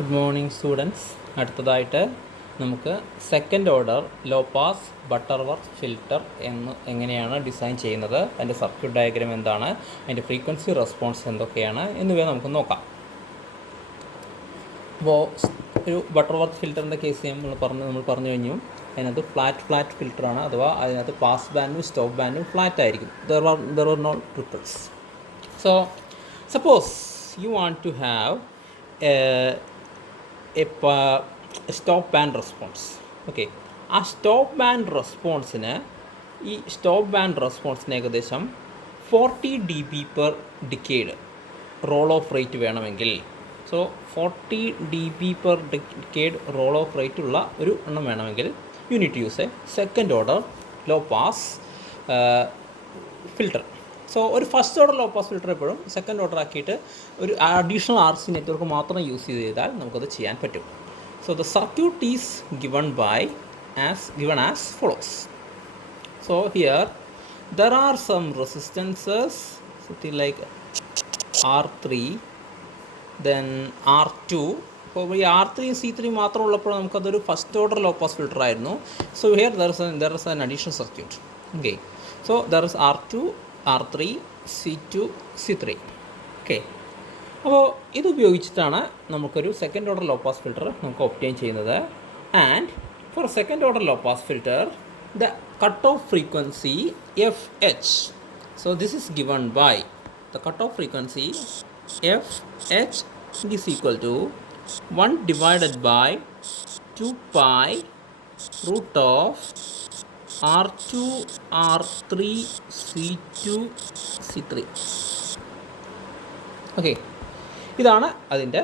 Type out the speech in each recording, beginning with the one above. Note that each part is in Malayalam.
Good morning students. അടുത്തതായിട്ട് നമുക്ക് second order low pass Butterworth filter എങ്ങനെയാണ് ഡിസൈൻ ചെയ്യുന്നത്, അതിൻ്റെ സർക്യൂട്ട് ഡയഗ്രാം എന്താണ്, അതിൻ്റെ ഫ്രീക്വൻസി റെസ്പോൺസ് എന്തൊക്കെയാണ് എന്നിവ നമുക്ക് നോക്കാം. അപ്പോൾ ഒരു ബട്ടർവർത്ത് ഫിൽറ്ററിൻ്റെ കേസ് നമ്മൾ പറഞ്ഞു കഴിഞ്ഞു. അതിനകത്ത് ഫ്ലാറ്റ് ഫിൽറ്ററാണ്, അഥവാ അതിനകത്ത് പാസ് ബാൻഡും സ്റ്റോപ്പ് ബാൻഡും ഫ്ലാറ്റ് ആയിരിക്കും. There are no ripples. So suppose you want to have stop band response. Okay, ആ സ്റ്റോപ്പ് ബാൻഡ് റെസ്പോൺസിന് ഏകദേശം 40 dB per decade roll off rate വേണമെങ്കിൽ, so 40 dB per decade roll off rate ഉള്ള ഒരു എണ്ണം വേണമെങ്കിൽ you need to use a second order low pass filter. So ഒരു first order low pass filter എപ്പോഴും സെക്കൻഡ് ഓർഡർ ആക്കിയിട്ട് ഒരു അഡീഷണൽ RC നെറ്റ്വർക്ക് മാത്രം യൂസ് ചെയ്താൽ നമുക്കത് ചെയ്യാൻ പറ്റും. So the circuit is given as follows. So here there are some resistances, something like R3, then R2. അപ്പോൾ ഈ R3 C3 മാത്രം ഉള്ളപ്പോൾ നമുക്കതൊരു first order low pass filter ആയിരുന്നു. So here there is an additional circuit. Okay, so there is R2, R3, C2, C3. Okay, അപ്പോൾ ഇത് ഉപയോഗിച്ചിട്ടാണ് നമുക്കൊരു second order low pass filter നമുക്ക് ഒബ്റ്റെയിൻ ചെയ്യുന്നത്. And for second order low pass filter the cutoff frequency FH. So this is given by the cutoff frequency FH is equal to 1 divided by 2 pi root of R2 R3 C2 C3. Okay, ഇതാണ് അതിൻ്റെ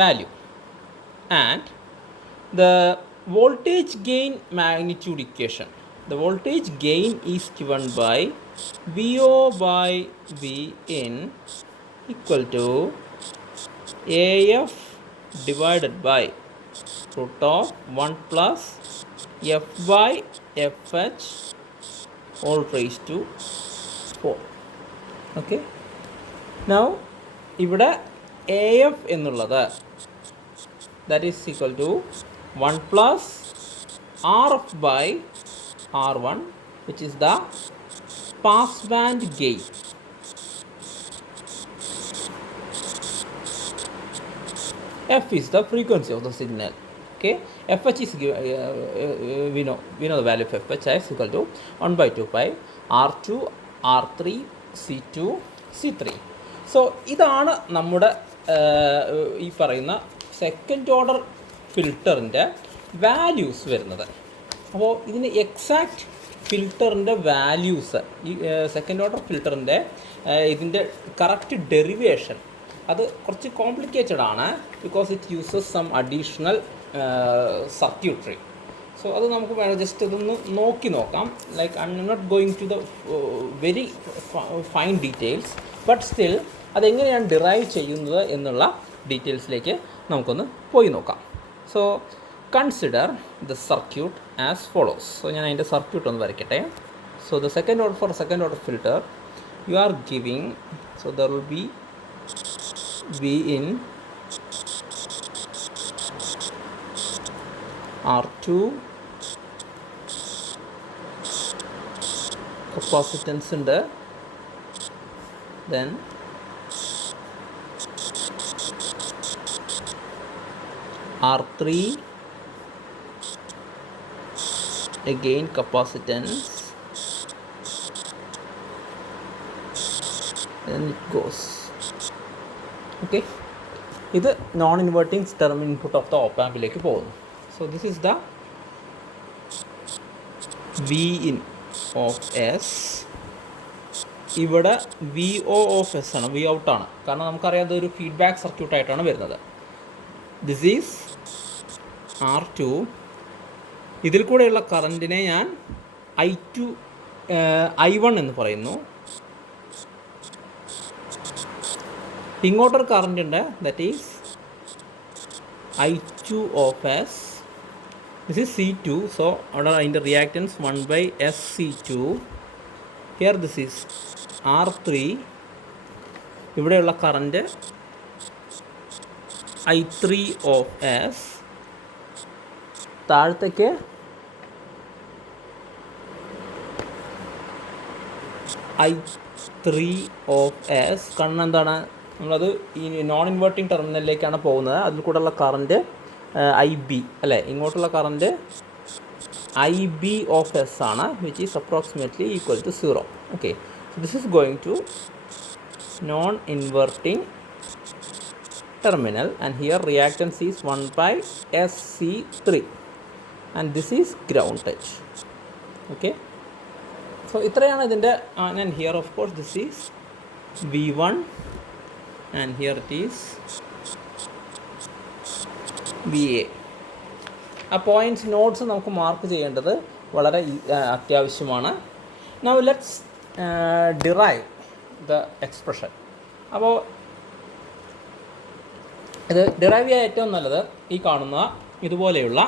value. And the voltage gain magnitude equation. The voltage gain is given by VO by Vin equal to AF divided by root of 1 plus F by FH all raised to 4. Okay, now ഇവിടെ AF എന്നുള്ളത് that is equal to 1 plus RF by R1, which is the pass band gain. F is the frequency of the signal. Okay, FH is we know the value of FH is equal to 1 by 2 pi R2 R3 C2 C3. So ഇതാണ് നമ്മുടെ ഈ പറയുന്ന സെക്കൻഡ് ഓർഡർ ഫിൽറ്ററിൻ്റെ വാല്യൂസ് വരുന്നത്. അപ്പോൾ ഇതിന് എക്സാക്റ്റ് ഫിൽറ്ററിൻ്റെ വാല്യൂസ്, ഈ സെക്കൻഡ് ഓർഡർ ഫിൽറ്ററിൻ്റെ ഇതിൻ്റെ കറക്റ്റ് ഡെറിവേഷൻ അത് കുറച്ച് കോംപ്ലിക്കേറ്റഡ് ആണ്, because it uses some additional circuitry. So അത് നമുക്ക് ജസ്റ്റ് ഇതൊന്ന് നോക്കാം. Like I am not going to the very fine details, but still അതെങ്ങനെയാണ് ഡിറൈവ് ചെയ്യുന്നത് എന്നുള്ള ഡീറ്റെയിൽസിലേക്ക് നമുക്കൊന്ന് പോയി നോക്കാം. So consider the circuit as follows. So ഞാൻ അതിൻ്റെ സർക്യൂട്ട് ഒന്ന് വരയ്ക്കട്ടെ. So the second order filter you are giving, so there will be Vin, R2, capacitance ഉണ്ട്, then R3, again capacitance, then it goes. Okay, ഇത് non inverting terminal input of the op ആമ്പിലേക്ക് പോകുന്നു. So this is the Vin of S. ഇവിടെ VO ഓഫ് എസ് ആണ്, വി ഔട്ട് ആണ്, കാരണം നമുക്കറിയാം ഇതൊരു ഫീഡ്ബാക്ക് സർക്യൂട്ടായിട്ടാണ് വരുന്നത്. This is R2. ഇതിൽ കൂടെയുള്ള കറൻറ്റിനെ ഞാൻ I1 എന്ന് പറയുന്നു. ഇങ്ങോട്ടൊരു കറൻറ്റ് ഉണ്ട്, that is I2 of S. This is C2. So അവിടെ അതിൻ്റെ reactance 1 by SC2. Here this is R3. ഇവിടെയുള്ള കറൻറ്റ് I3 ഓഫ് എസ്, താഴത്തേക്ക് I3 ഓഫ് എസ്. കാരണം എന്താണ്, നമ്മളത് ഈ നോൺ ഇൻവേർട്ടിംഗ് ടെർമിനലിലേക്കാണ് പോകുന്നത്. അതിൽ കൂടെയുള്ള കറൻറ്റ് IB അല്ലേ, ഇങ്ങോട്ടുള്ള കറൻറ്റ് IB of S ആണ്, which is approximately equal to 0. Okay, so this is going to non-inverting terminal, and here reactance is 1 by SC3, and this is ground touch. Okay, so ഇത്രയാണ് ഇതിൻ്റെ, and here of course this is V1, and here it is VA. ആ പോയിൻറ്റ്സ് നോട്ട്സ് നമുക്ക് മാർക്ക് ചെയ്യേണ്ടത് വളരെ അത്യാവശ്യമാണ്. Now let's derive the expression. അപ്പോൾ ഇത് ഡിറൈവ് ചെയ്യാൻ ഏറ്റവും നല്ലത് ഈ കാണുന്ന ഇതുപോലെയുള്ള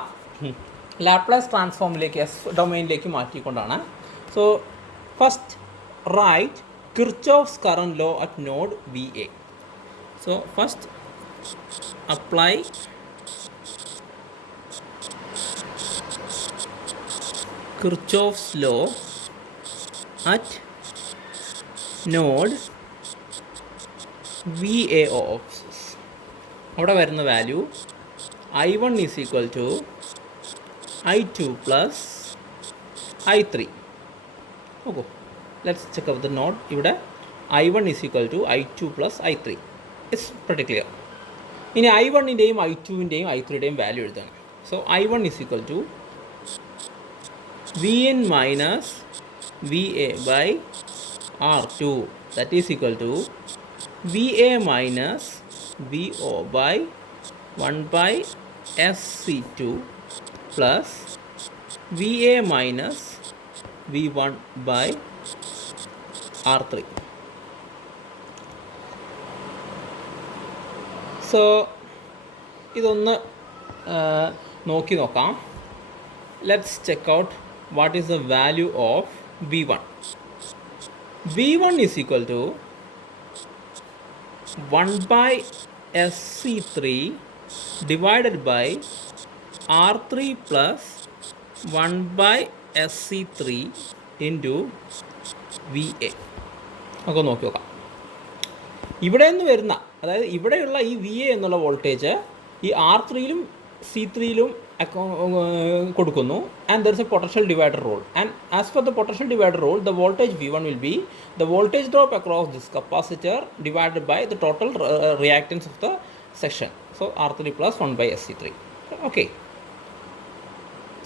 ലാപ്ലേസ് ട്രാൻസ്ഫോമിലേക്ക്, എസ് ഡൊമൈനിലേക്ക് മാറ്റിക്കൊണ്ടാണ്. So first write Kirchhoff's current law at node VA. So first apply Kirchhoff's law at node VA of അവിടെ വരുന്ന value I1 is equal to I2 plus I3. Okay, let's check out the node. ഇവിടെ I1 is equal to I2 plus I3. It's pretty clear. ഇനി I1-ൻ്റെയും I2-ൻ്റെയും I3-യുടെയും വാല്യൂ എഴുതാണ്. So I1 is equal to Vn minus Va by R2, that is equal to Va minus Vo by 1 by SC2 plus Va minus V1 by R3. So ഇതൊന്ന് നോക്കി നോക്കാം. Let's check out what is the value of V1. V1 is equal to 1 by SC3 divided by R3 plus 1 by SC3 into VA. നമുക്ക് നോക്കി നോക്കാം. ഇവിടെ നിന്ന് വരുന്ന, അതായത് ഇവിടെയുള്ള ഈ VA എന്നുള്ള വോൾട്ടേജ് ഈ R3-ലും C3-ലും കൊടുക്കുന്നു, and there is a potential divider role, and as per the potential divider role the voltage V1 will be the voltage drop across this capacitor divided by the total reactance of the section, so R3 plus 1 by SC3. Okay,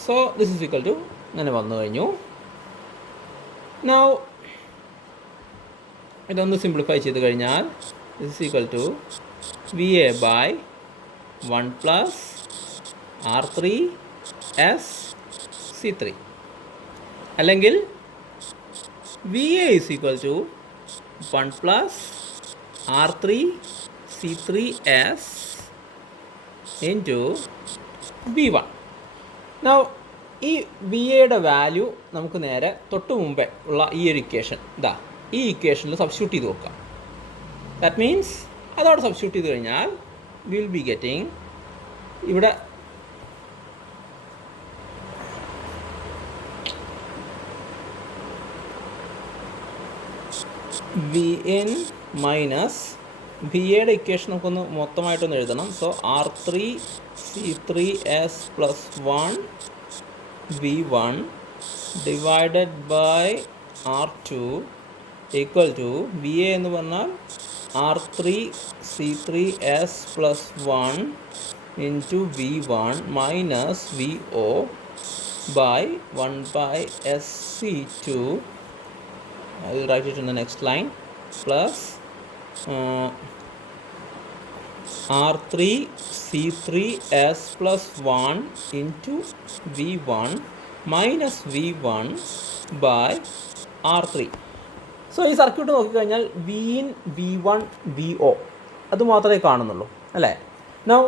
so this is equal to അങ്ങനെ വന്നു കഴിഞ്ഞു. Now ഇതൊന്ന് സിംപ്ലിഫൈ ചെയ്ത് കഴിഞ്ഞാൽ this is equal to VA by 1 plus R3 S C3, അല്ലെങ്കിൽ VA is equal to 1 plus R3 C3 S into V1. Now ഈ VAയുടെ വാല്യൂ നമുക്ക് നേരെ തൊട്ട് മുമ്പേ ഉള്ള ഈ ഒരു ഇക്വേഷൻ, ഈ ഇക്വേഷനിൽ സബ്സ്റ്റിറ്റ്യൂട്ട് ചെയ്ത് നോക്കാം. ദാറ്റ് മീൻസ് അതവിടെ സബ്സ്റ്റിറ്റ്യൂട്ട് ചെയ്ത് കഴിഞ്ഞാൽ വിൽ ബി ഗെറ്റിംഗ്, ഇവിടെ Vn മൈനസ് VAയുടെ ഇക്വേഷൻ നമുക്കൊന്ന് മൊത്തമായിട്ടൊന്ന് എഴുതണം. So R3 C3 S plus 1 V1 divided by R2 equal to VA എന്ന് പറഞ്ഞാൽ R3 C3 S plus 1 into V1 minus VO by 1 by SC2. I will write it in the next line, plus R3 C3 S plus 1 into V1 minus V1 by R3. So ഈ സർക്യൂട്ട് നോക്കിക്കഴിഞ്ഞാൽ Vin V1 VO അത് മാത്രമേ കാണുന്നുള്ളൂ അല്ലേ. Now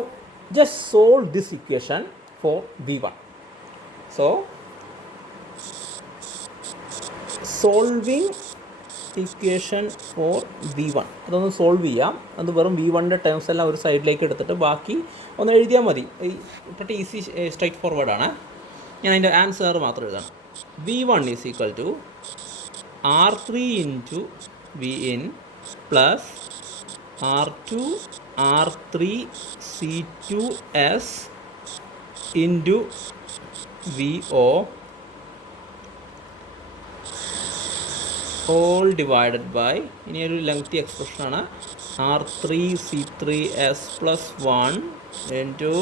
just solve this equation for V1. So solving equation for V1. അതൊന്ന് സോൾവ് ചെയ്യാം. അത് വെറും V1ൻ്റെ ടേംസ് എല്ലാം ഒരു സൈഡിലേക്ക് എടുത്തിട്ട് ബാക്കി ഒന്ന് എഴുതിയാൽ മതി. ഇപ്പോഴത്തെ ഈസി സ്ട്രൈറ്റ് ഫോർവേഡാണ്. ഞാൻ അതിൻ്റെ ആൻസർ മാത്രം എഴുതണം. V1 is equal to R3 into Vin plus R2 R3 C2S into VO all divided by, ഇനി ഒരു ലെങ്തി എക്സ്പ്രഷനാണ്, R3 C3S plus 1 into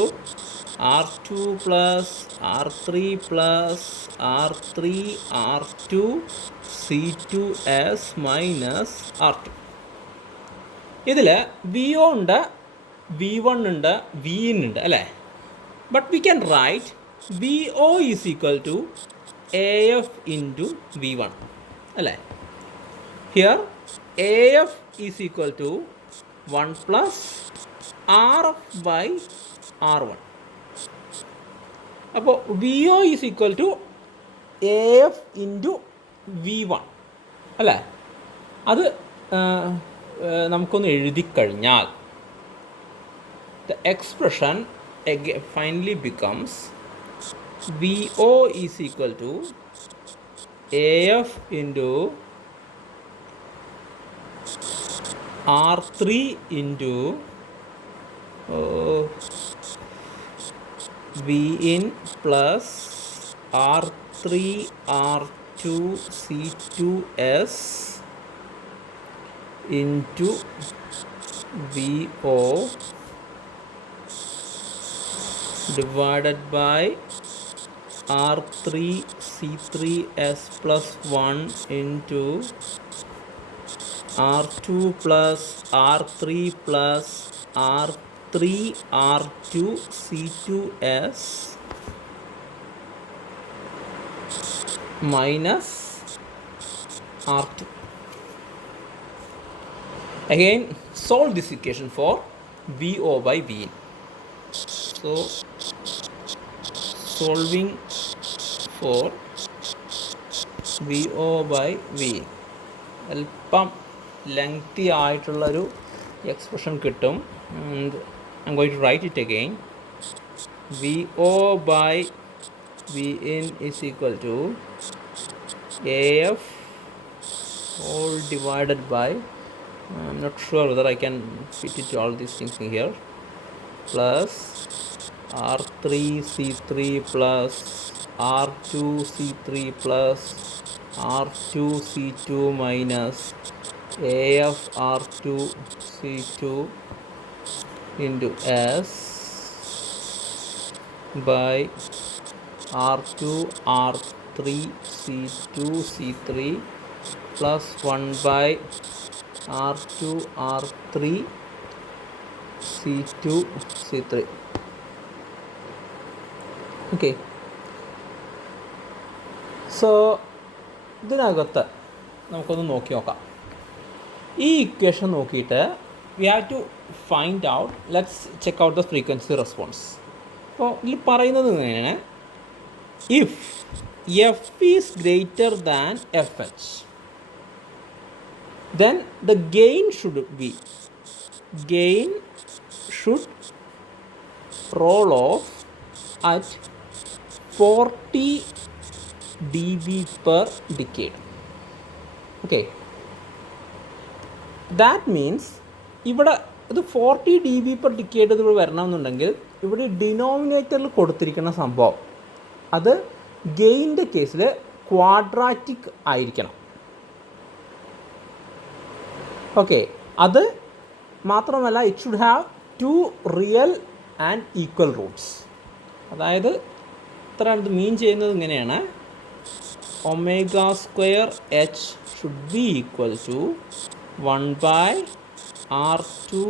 R2 plus R3 plus R3 R2 C2S minus R2. ഇതിൽ VO ഉണ്ട്, V1 ഉണ്ട്, Vin ഉണ്ട് അല്ലേ. But we can write VO is equal to AF into V1 അല്ലേ. Here AF is equal to 1 plus RF by R1. അപ്പോൾ VO is equal to AF into V1 അല്ലേ. അത് നമുക്കൊന്ന് എഴുതി കഴിഞ്ഞാൽ the expression finally becomes VO is equal to AF into R3 into Vin plus R3 R2 C2S into VO divided by R3 C3S plus 1 into R2 plus R3 plus R3 R2 C2S minus R2. Again solve this equation for VO by Vin. So solving for VO by Vin അല്പം ലെങ്തി ആയിട്ടുള്ളൊരു എക്സ്പ്രഷൻ കിട്ടും. And I am going to write it again. VO by Vin is equal to AF all divided by, I'm not sure whether I can fit it all these things in here, plus R3 C3 plus R2 C3 plus R2 C2 minus AF R2 C2 into S by R2 R3 C2 C3 plus 1 by R2 R3 C2 C3. Okay. So ഇതിനകത്ത് നമുക്കൊന്ന് നോക്കി നോക്കാം. ഈ ഇക്വേഷൻ നോക്കിയിട്ട് we have to find out, let's check out the frequency response. അപ്പോൾ ഇതിൽ പറയുന്നത് ഇങ്ങനെയാണ്, if F is greater than F H then the gain should roll off at 40 dB per decade. Okay, that means ഇവിടെ ഇത് 40 dB per decade ഇത് വരണമെന്നുണ്ടെങ്കിൽ ഇവിടെ ഡിനോമിനേറ്ററിൽ കൊടുത്തിരിക്കുന്ന സംഭവം അത് ഗെയിൻ്റെ കേസിൽ ക്വാഡ്രാറ്റിക് ആയിരിക്കണം. ഓക്കെ, അത് മാത്രമല്ല it should have 2 real and equal roots. അതായത് ഇത്ര ഇത് മീൻ ചെയ്യുന്നത് ഇങ്ങനെയാണ്, omega square H should be equal to 1 by R2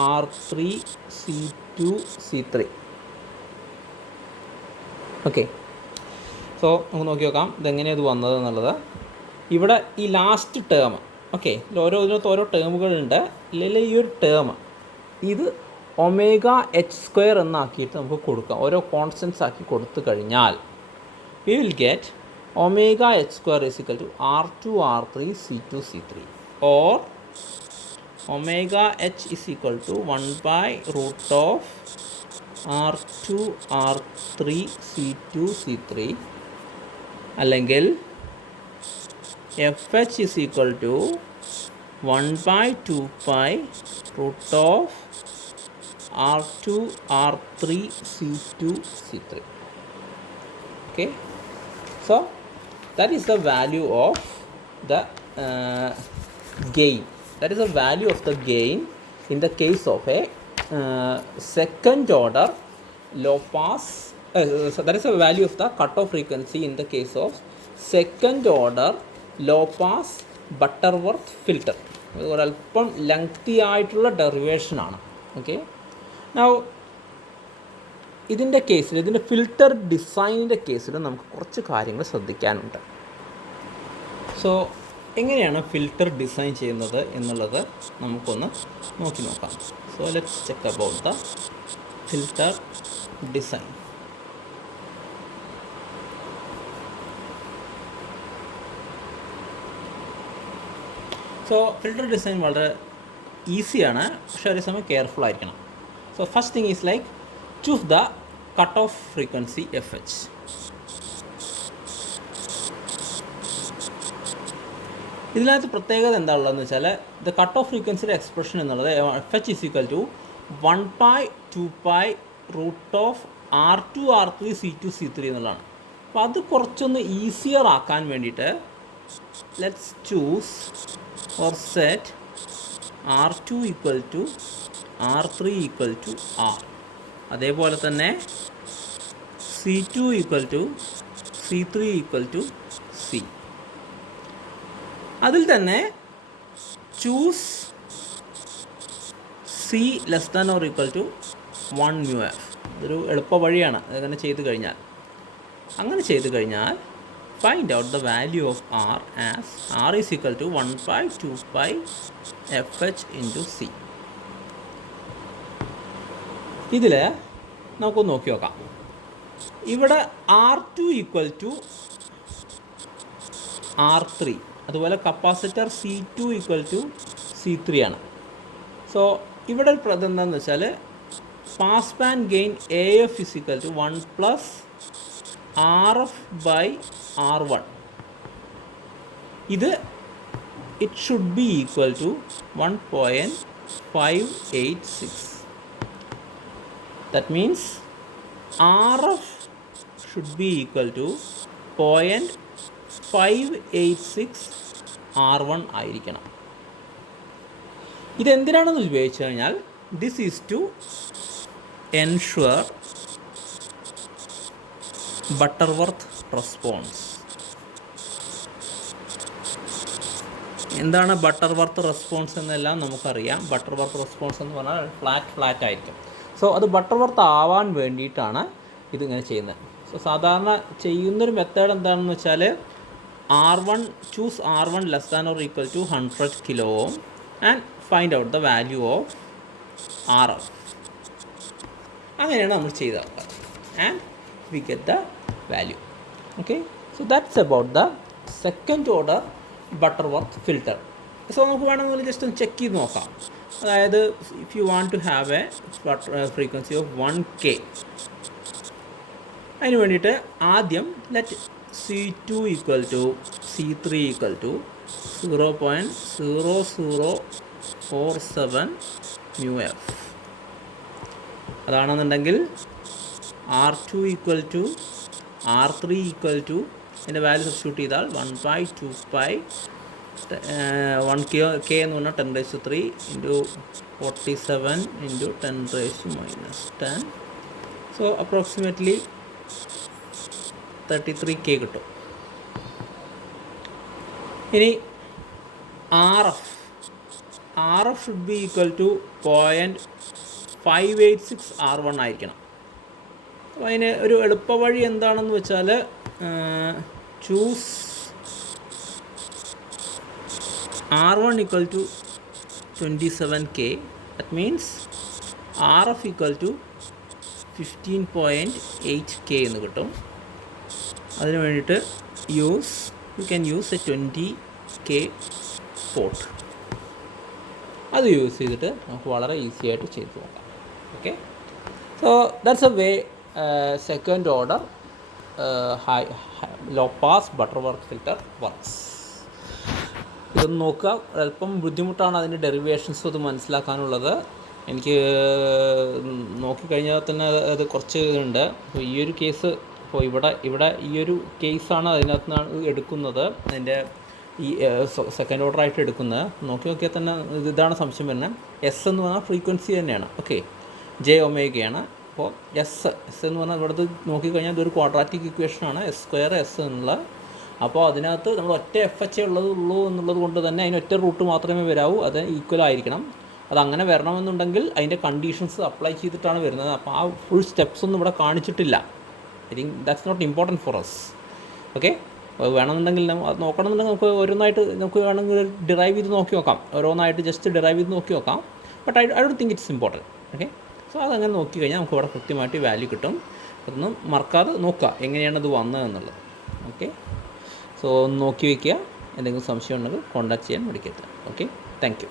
R3 C2 C3. Okay, so നമുക്ക് നോക്കി നോക്കാം ഇതെങ്ങനെയാണ് ഇത് വന്നത് എന്നുള്ളത്. ഇവിടെ ഈ ലാസ്റ്റ് ടേം, ഓക്കെ, ഇതിനകത്ത് ഓരോ ടേമുകളുണ്ട്. ഇല്ലെങ്കിൽ ഈ ഒരു ടേം ഇത് ഒമേഗ എച്ച് സ്ക്വയർ എന്നാക്കിയിട്ട് നമുക്ക് കൊടുക്കാം. ഓരോ കോൺസ്റ്റൻസ് ആക്കി കൊടുത്തു കഴിഞ്ഞാൽ we will get omega H square is equal to R2 R3 C2 C3. or omega h is equal to 1 by root of R2 R3 C2 C3 അല്ലെങ്കിൽ FH is equal to 1 by 2 pi root of R2 R3 C2 C3. Okay, so that is the value of the gain. That is the value of the gain in the case of a second order low pass. So that is the value of the cutoff frequency in the case of second order low pass Butterworth filter. ഒരല്പം ലെങ്തി ആയിട്ടുള്ള ഡെറിവേഷൻ ആണ്. ഓക്കെ, നൗ ഇതിൻ്റെ കേസിൽ, ഇതിൻ്റെ ഫിൽറ്റർ ഡിസൈനിൻ്റെ കേസിൽ നമുക്ക് കുറച്ച് കാര്യങ്ങൾ ശ്രദ്ധിക്കാനുണ്ട്. സോ എങ്ങനെയാണ് ഫിൽറ്റർ ഡിസൈൻ ചെയ്യുന്നത് എന്നുള്ളത് നമുക്കൊന്ന് നോക്കി നോക്കാം. So let's check about the filter design. So filter design വളരെ ഈസിയാണ്, പക്ഷേ അതേസമയം കെയർഫുൾ ആയിരിക്കണം. So first thing is like choose the cut off frequency FH. ഇതിനകത്ത് പ്രത്യേകത എന്താ ഉള്ളതെന്ന് വെച്ചാൽ ദ കട്ട് ഓഫ് ഫ്രീക്വൻസിയുടെ എക്സ്പ്രഷൻ എന്നുള്ളത് FH is equal to 1 by 2 pi root of R2 R3 C2 C3 എന്നുള്ളതാണ്. അപ്പോൾ അത് കുറച്ചൊന്ന് ഈസിയർ ആക്കാൻ വേണ്ടിയിട്ട് let's choose or set R2 equal to R3 equal to R. അതേപോലെ തന്നെ C2 equal to C3 equal to C. അതിൽ തന്നെ choose C less than or equal to 1 μF. ഇതൊരു എളുപ്പ വഴിയാണ് അങ്ങനെ ചെയ്ത് കഴിഞ്ഞാൽ find out the value of R as R is equal to 1 by 2 pi FH into C. ഇതിൽ നമുക്കൊന്ന് നോക്കി നോക്കാം. ഇവിടെ R2 ഈക്വൽ ടു R3, അതുപോലെ capacitor C2 equal to C3 ആണ്. സോ ഇവിടെ ഒരു പ്രധാനം എന്താണെന്ന് വെച്ചാൽ pass band gain AF is equal to 1 plus RF by R1. ഇത് it should be equal to 1.586. That means RF should be equal to 0.586 R1 ആയിരിക്കണം. ഇതെന്തിനാണെന്ന് ഉപയോഗിച്ച് കഴിഞ്ഞാൽ this is to ensure Butterworth response. എന്താണ് ബട്ടർവർത്ത് റെസ്പോൺസ് എന്നെല്ലാം നമുക്കറിയാം. ബട്ടർവർത്ത് റെസ്പോൺസ് എന്ന് പറഞ്ഞാൽ ഫ്ലാറ്റ് ആയിരിക്കും. സോ അത് ബട്ടർവർത്ത് ആവാൻ വേണ്ടിയിട്ടാണ് ഇതിങ്ങനെ ചെയ്യുന്നത്. സോ സാധാരണ ചെയ്യുന്നൊരു മെത്തേഡ് എന്താണെന്ന് വെച്ചാൽ choose R1 less than or equal to 100 kilo ohm and find out the value of RF. അങ്ങനെയാണ് നമ്മൾ ചെയ്ത് നോക്കുക and we get the value. Okay, so that's about the second order Butterworth filter. So നമുക്ക് വേണമെങ്കിൽ ജസ്റ്റ് ഒന്ന് ചെക്ക് ചെയ്ത് നോക്കാം. അതായത് if you want to have a frequency of 1K, അതിന് വേണ്ടിയിട്ട് ആദ്യം let C2 equal to C3 equal to 0.0047 μF. അതാണെന്നുണ്ടെങ്കിൽ R2 equal to R3 equal to ഇതിൻ്റെ വാല്യൂ സബ്സ്റ്റിറ്റ്യൂട്ട് ചെയ്താൽ 1 by 2 pi 1K എന്ന് പറഞ്ഞാൽ 10⁻³ into 47 into 10⁻⁻10. So approximately 33K കിട്ടും. ഇനി RF should be equal to 0.586 R1 ആയിരിക്കണം. അപ്പോൾ അതിന് ഒരു എളുപ്പ വഴി എന്താണെന്ന് വെച്ചാൽ choose R1 equal to 27K. That means RF equal to 15.8K എന്ന് കിട്ടും. അതിന് വേണ്ടിയിട്ട് you can use a 20K pot. അത് യൂസ് ചെയ്തിട്ട് നമുക്ക് വളരെ ഈസി ആയിട്ട് ചെയ്ത് നോക്കാം. Okay, so that's a way second order low pass Butterworth filter works. ഇതൊന്ന് നോക്കുക. അല്പം ബുദ്ധിമുട്ടാണ് അതിൻ്റെ ഡെറിവേഷൻസ് അത് മനസ്സിലാക്കാനുള്ളത്. എനിക്ക് നോക്കിക്കഴിഞ്ഞാൽ തന്നെ അത് കുറച്ച് ഇതുണ്ട്. അപ്പോൾ ഈ ഒരു കേസ് ഇപ്പോൾ ഇവിടെ ഈ ഒരു കേസാണ് അതിനകത്ത് നിന്നാണ് എടുക്കുന്നത്, അതിൻ്റെ ഈ സെക്കൻഡ് ഓർഡർ ആയിട്ട് എടുക്കുന്നത്. നോക്കിയാൽ തന്നെ ഇതാണ് സംശയം വരുന്നത്. എസ് എന്ന് പറഞ്ഞാൽ ഫ്രീക്വൻസി തന്നെയാണ്. ഓക്കെ, ജെ ഒമേഗയാണ്. അപ്പോൾ എസ് എന്ന് പറഞ്ഞാൽ ഇവിടുത്തെ നോക്കിക്കഴിഞ്ഞാൽ ഇതൊരു ക്വാഡ്രാറ്റിക് ഇക്വേഷനാണ്, എസ് സ്ക്വയർ എസ് എന്നുള്ള. അപ്പോൾ അതിനകത്ത് നമ്മൾ ഒറ്റ എഫ് എച്ച് ഉള്ളൂ എന്നുള്ളത് കൊണ്ട് തന്നെ അതിന് ഒറ്റ റൂട്ട് മാത്രമേ വരാവൂ, അത് ഈക്വൽ ആയിരിക്കണം. അതങ്ങനെ വരണമെന്നുണ്ടെങ്കിൽ അതിൻ്റെ കണ്ടീഷൻസ് അപ്ലൈ ചെയ്തിട്ടാണ് വരുന്നത്. അപ്പോൾ ആ ഫുൾ സ്റ്റെപ്സ് ഒന്നും ഇവിടെ കാണിച്ചിട്ടില്ല. I think that's not important for us. Okay, വേണമെന്നുണ്ടെങ്കിൽ അത് നോക്കണമെന്നുണ്ടെങ്കിൽ നമുക്ക് ഓരോന്നായിട്ട് നമുക്ക് വേണമെങ്കിൽ ഡിറൈവ് ചെയ്ത് നോക്കി നോക്കാം, ഓരോന്നായിട്ട് ജസ്റ്റ് ഡിറൈവ് ചെയ്ത് നോക്കി നോക്കാം. But I don't think it's important. Okay, so അതങ്ങനെ നോക്കി കഴിഞ്ഞാൽ നമുക്ക് ഇവിടെ കൃത്യമായിട്ട് വാല്യൂ കിട്ടും. അതൊന്നും മറക്കാതെ നോക്കുക എങ്ങനെയാണ് ഇത് വന്നതെന്നുള്ളത്. ഓക്കെ, സോ ഒന്ന് നോക്കി വയ്ക്കുക. എന്തെങ്കിലും സംശയം ഉണ്ടെങ്കിൽ കോൺടാക്ട് ചെയ്യാൻ മടിക്കരുത്. Okay, thank you.